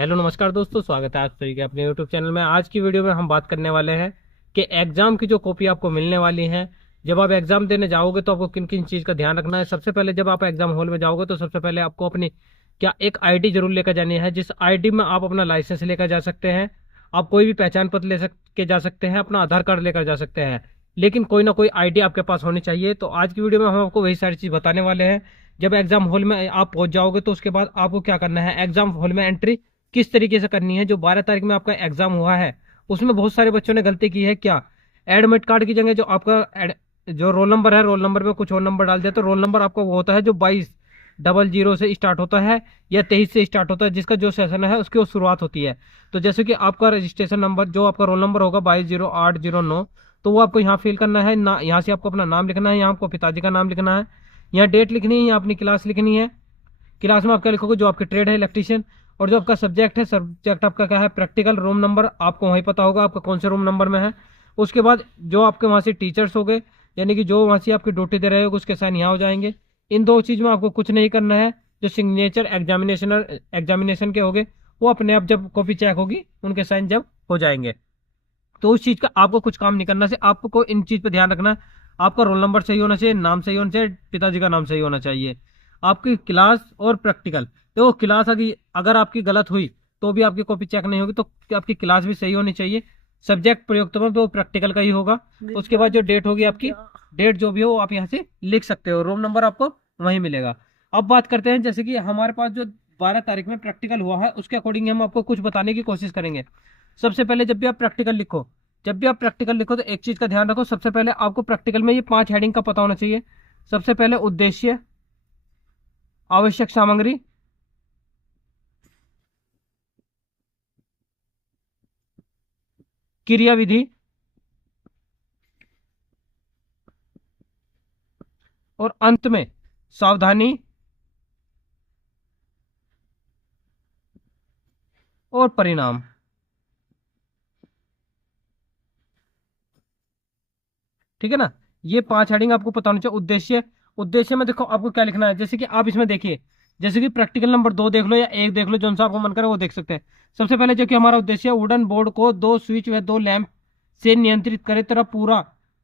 Hello नमस्कार दोस्तों, स्वागत है आप सभी के अपने यूट्यूब चैनल में। आज की वीडियो में हम बात करने वाले हैं कि एग्जाम की जो कॉपी आपको मिलने वाली है, जब आप एग्जाम देने जाओगे तो आपको किन किन चीज़ का ध्यान रखना है। सबसे पहले जब आप एग्जाम हॉल में जाओगे तो सबसे पहले आपको अपनी क्या एक आईडी जरूर लेकर जानी है, जिस आईडी में आप अपना लाइसेंस लेकर जा सकते हैं, आप कोई भी पहचान पत्र के जा सकते हैं, अपना आधार कार्ड लेकर जा सकते हैं, लेकिन कोई ना कोई आईडी आपके पास होनी चाहिए। तो आज की वीडियो में हम आपको वही सारी चीज़ बताने वाले हैं। जब एग्जाम हॉल में आप पहुंच जाओगे तो उसके बाद आपको क्या करना है, एग्जाम हॉल में एंट्री किस तरीके से करनी है। जो 12 तारीख में आपका एग्जाम हुआ है उसमें बहुत सारे बच्चों ने गलती की है। क्या एडमिट कार्ड की जगह जो आपका जो रोल नंबर है, रोल नंबर में कुछ और नंबर डाल दिया, तो रोल नंबर आपका वो होता है जो 2200 से स्टार्ट होता है या 23 से स्टार्ट होता है, जिसका जो सेशन है उसकी वो शुरुआत होती है। तो जैसे कि आपका रजिस्ट्रेशन नंबर जो आपका रोल नंबर होगा 220809, तो वो आपको यहाँ फिल करना है ना। यहाँ से आपको अपना नाम लिखना है, यहाँ आपको पिताजी का नाम लिखना है, यहाँ डेट लिखनी है, यहाँ अपनी क्लास लिखनी है। क्लास में आप क्या लिखोगे, जो आपके ट्रेड है इलेक्ट्रीशियन, और जो आपका सब्जेक्ट है, सब्जेक्ट आपका क्या है प्रैक्टिकल। रूम नंबर आपको वहीं पता होगा आपका कौन से रूम नंबर में है। उसके बाद जो आपके वहाँ से टीचर्स हो गए, यानी कि जो वहाँ से आपकी ड्यूटी दे रहे हो, उसके साइन यहाँ हो जाएंगे। इन दो चीज़ में आपको कुछ नहीं करना है। जो सिग्नेचर एग्जामिनेशन के हो गए, वो अपने आप जब कॉपी चेक होगी उनके साइन जब हो जाएंगे, तो उस चीज़ का आपको कुछ काम नहीं करना से आपको इन चीज़ पे ध्यान रखना है। आपका रोल नंबर सही होना चाहिए, नाम सही होना चाहिए, पिताजी का नाम सही होना चाहिए, आपकी क्लास और प्रैक्टिकल। तो क्लास अगर आपकी गलत हुई तो भी आपकी कॉपी चेक नहीं होगी, तो आपकी क्लास भी सही होनी चाहिए। सब्जेक्ट प्रयोगत्मक तो प्रैक्टिकल का ही होगा। उसके बाद जो डेट होगी आपकी, डेट जो भी हो वो आप यहाँ से लिख सकते हो, रोल नंबर आपको वहीं मिलेगा। अब बात करते हैं, जैसे कि हमारे पास जो 12 तारीख में प्रैक्टिकल हुआ है उसके अकॉर्डिंग हम आपको कुछ बताने की कोशिश करेंगे। सबसे पहले जब भी आप प्रैक्टिकल लिखो तो एक चीज का ध्यान रखो। सबसे पहले आपको प्रैक्टिकल में ये 5 हेडिंग का पता होना चाहिए। सबसे पहले उद्देश्य, आवश्यक सामग्री, क्रियाविधि और अंत में सावधानी और परिणाम। ठीक है ना। ये 5 हेडिंग आपको पता होना चाहिए। उद्देश्य में देखो आपको क्या लिखना है, जैसे कि आप इसमें देखिए, जैसे कि प्रैक्टिकल नंबर 2 देख लो या 1 देख लो, जो सा आपको मन करे वो देख सकते हैं। सबसे पहले जो कि हमारा उद्देश्य है, वुडन बोर्ड को 2 स्विच व 2 लैंप से नियंत्रित करे तरह पूरा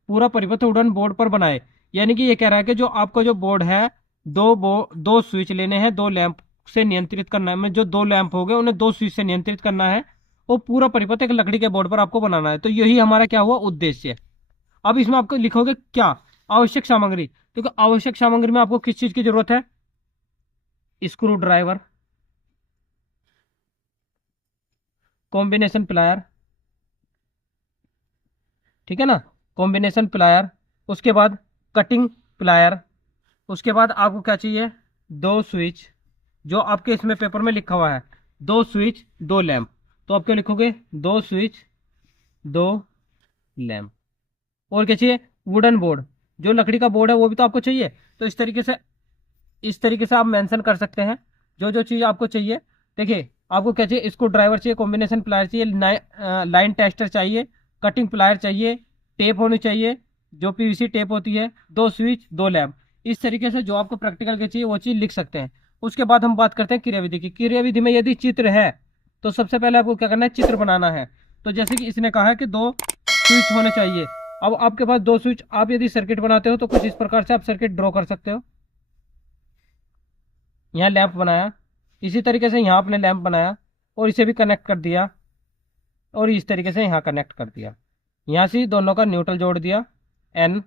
पूरा परिपथ वुडन बोर्ड पर बनाए। यानी कि ये कह रहा है कि जो आपका जो बोर्ड है, दो स्विच लेने हैं, 2 लैंप से नियंत्रित करना है। जो 2 लैंप हो गए उन्हें 2 स्विच से नियंत्रित करना है, वो पूरा परिपथ एक लकड़ी के बोर्ड पर आपको बनाना है। तो यही हमारा क्या हुआ, उद्देश्य। अब इसमें आपको लिखोगे क्या, आवश्यक सामग्री। देखो आवश्यक सामग्री में आपको किस चीज की जरूरत है, स्क्रू ड्राइवर, कॉम्बिनेशन प्लायर, ठीक है ना, कॉम्बिनेशन प्लायर। उसके बाद कटिंग प्लायर। उसके बाद आपको क्या चाहिए, 2 स्विच, जो आपके इसमें पेपर में लिखा हुआ है 2 स्विच 2 लैंप। तो आप क्या लिखोगे, 2 स्विच 2 लैंप। और क्या चाहिए, वुडन बोर्ड, जो लकड़ी का बोर्ड है वो भी तो आपको चाहिए। तो इस तरीके से आप मेंशन कर सकते हैं जो जो चीज़ आपको चाहिए। देखिए आपको क्या चाहिए, स्क्रू ड्राइवर चाहिए, कॉम्बिनेशन प्लायर चाहिए, लाइन टेस्टर चाहिए, कटिंग प्लायर चाहिए, टेप होनी चाहिए जो पीवीसी टेप होती है, 2 स्विच 2 लैंप। इस तरीके से जो आपको प्रैक्टिकल की चाहिए वो चीज़ लिख सकते हैं। उसके बाद हम बात करते हैं क्रियाविधि की। क्रियाविधि में यदि चित्र है तो सबसे पहले आपको क्या करना है, चित्र बनाना है। तो जैसे कि इसने कहा है कि 2 स्विच होने चाहिए। अब आपके पास 2 स्विच, आप यदि सर्किट बनाते हो तो कुछ इस प्रकार से आप सर्किट ड्रॉ कर सकते हो। यहाँ लैंप बनाया, इसी तरीके से यहाँ आपने लैंप बनाया और इसे भी कनेक्ट कर दिया, और इस तरीके से यहाँ कनेक्ट कर दिया। यहाँ से दोनों का न्यूट्रल जोड़ दिया एन,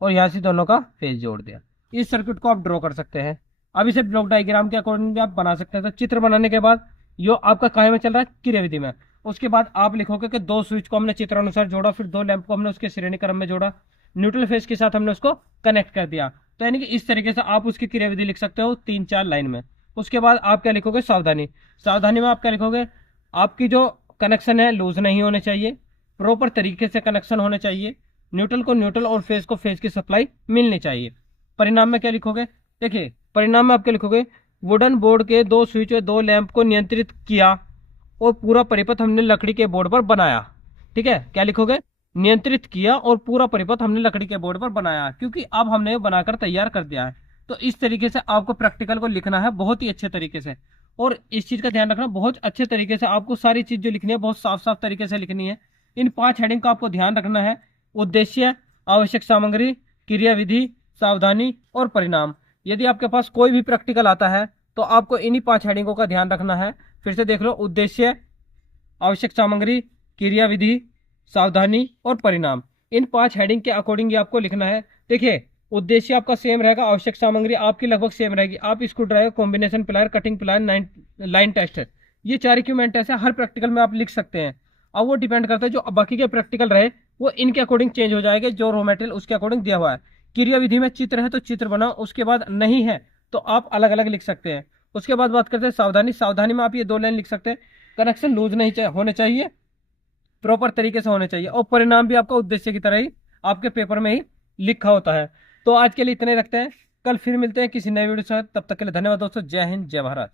और यहाँ से दोनों का फेज जोड़ दिया। इस सर्किट को आप ड्रॉ कर सकते हैं। अब इसे ब्लॉक डायग्राम के अकॉर्डिंग भी आप बना सकते हैं। तो चित्र बनाने के बाद यो आपका काय में चल रहा है, क्रियाविधि में। उसके बाद आप लिखोगे कि 2 स्विच को हमने चित्रानुसार जोड़ा, फिर 2 लैंप को हमने उसके श्रेणी क्रम में जोड़ा, न्यूट्रल फेज के साथ हमने उसको कनेक्ट कर दिया। तो यानी कि इस तरीके से आप उसकी क्रियाविधि लिख सकते हो 3-4 लाइन में। उसके बाद आप क्या लिखोगे, सावधानी। सावधानी में आप क्या लिखोगे, आपकी जो कनेक्शन है लूज नहीं होने चाहिए, प्रॉपर तरीके से कनेक्शन होने चाहिए, न्यूट्रल को न्यूट्रल और फेज को फेज की सप्लाई मिलनी चाहिए। परिणाम में क्या लिखोगे, देखिए परिणाम में आप क्या लिखोगे, वुडन बोर्ड के 2 स्विच और 2 लैंप को नियंत्रित किया और पूरा परिपथ हमने लकड़ी के बोर्ड पर बनाया। ठीक है, क्या लिखोगे, नियंत्रित किया और पूरा परिपथ हमने लकड़ी के बोर्ड पर बनाया, क्योंकि अब हमने बनाकर तैयार कर दिया है। तो इस तरीके से आपको प्रैक्टिकल को लिखना है बहुत ही अच्छे तरीके से। और इस चीज का ध्यान रखना, बहुत अच्छे तरीके से आपको सारी चीज जो लिखनी है बहुत साफ साफ तरीके से लिखनी है। इन 5 हेडिंग का आपको ध्यान रखना है। उद्देश्य, आवश्यक सामग्री, क्रियाविधि, सावधानी और परिणाम। यदि आपके पास कोई भी प्रैक्टिकल आता है तो आपको इन्हीं 5 हेडिंगों का ध्यान रखना है। फिर से देख लो, उद्देश्य, आवश्यक सामग्री, क्रियाविधि, सावधानी और परिणाम। इन 5 हेडिंग के अकॉर्डिंग ही आपको लिखना है। देखिए, उद्देश्य आपका सेम रहेगा, आवश्यक सामग्री आपकी लगभग सेम रहेगी। आप screw driver, combination plier, cutting plier, line tester, ये 4 इक्विपमेंट ऐसे हर प्रैक्टिकल में आप लिख सकते हैं। अब वो डिपेंड करता है जो बाकी के प्रैक्टिकल रहे वो इनके अकॉर्डिंग चेंज हो जाएगा, जो रॉ मटेरियल उसके अकॉर्डिंग दिया हुआ है। क्रियाविधि में चित्र है तो चित्र बनाओ, उसके बाद नहीं है तो आप अलग अलग लिख सकते हैं। उसके बाद बात करते हैं सावधानी। सावधानी में आप ये 2 लाइन लिख सकते हैं, कनेक्शन लूज नहीं होने चाहिए, प्रॉपर तरीके से होने चाहिए, और परिणाम भी आपका उद्देश्य की तरह ही आपके पेपर में ही लिखा होता है। तो आज के लिए इतने रखते हैं, कल फिर मिलते हैं किसी नए वीडियो के साथ। तब तक के लिए धन्यवाद दोस्तों। जय हिंद, जय भारत।